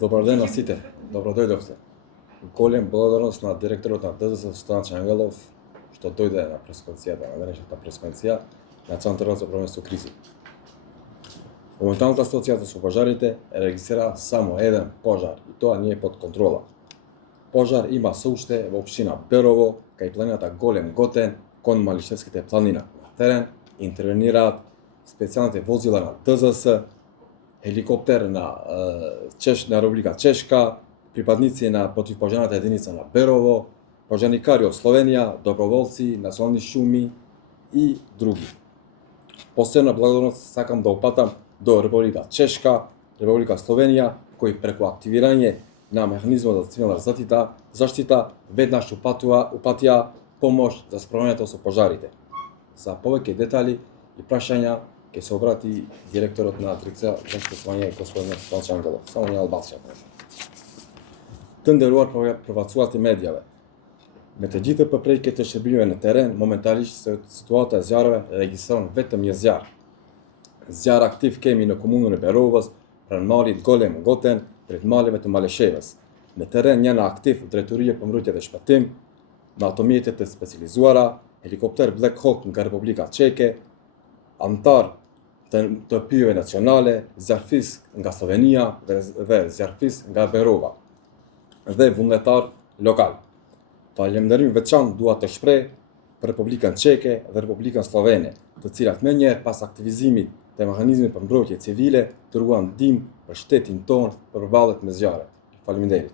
Добар ден на сите, добро дојдовте. Голем благодарност на директорот на ДЗС Стојан Чангелов што дојде на пресконференцијата, на денешната пресконференција на Центарот за управување со кризи. Моменталната ситуација со пожарите регистрира само еден пожар и тоа не е под контрола. Пожар има се уште во општина Берово, кај планината Голем Готен, кон Малишевските планина. На терен интервенираат специјалните возила на ДЗС, хеликоптер на Република Чешка, припадници на противпожарната единица на Берово, пожарникари од Словенија, доброволци, национални шуми и други. Посебна благодарност сакам да упатам до Република Чешка, Република Словенија, кои преку активирање на механизмот за цивилна заштита веднаш упатија помош за справувањето со пожарите. За повеќе детали и прашања ќе се обрати директорот на Дирекција за спасување господин Стојан Чангелов. Само не албасија. Тендерувар провацуваат и медијаве. Метеѓите препреќите што биле на терен, моментално се ситуацијата зјарове регистриран ветам јазјар. Зјар актив кеми на комуна Беровоз, пред Малит Голем Готен, пред Малевето Малешевес. На терен ја на актив директорија помруѓите шпатим, на атомиите специализуара, хеликоптер Black Hawk на Република Чеке, Антар Топијове национале, Зјарфис на Словенија, ве Зјарфис на Берова. Dhe vullnetar lokal. Falemnderim veçantë dua të shpreh për Republikën Çeke dhe Republikën Slovene, të cilat menjëherë pas aktivizimit të mekanizmit për mbrojtje civile treguan ndihmë për shtetin tonë për përballje me zjarret. Faleminderit.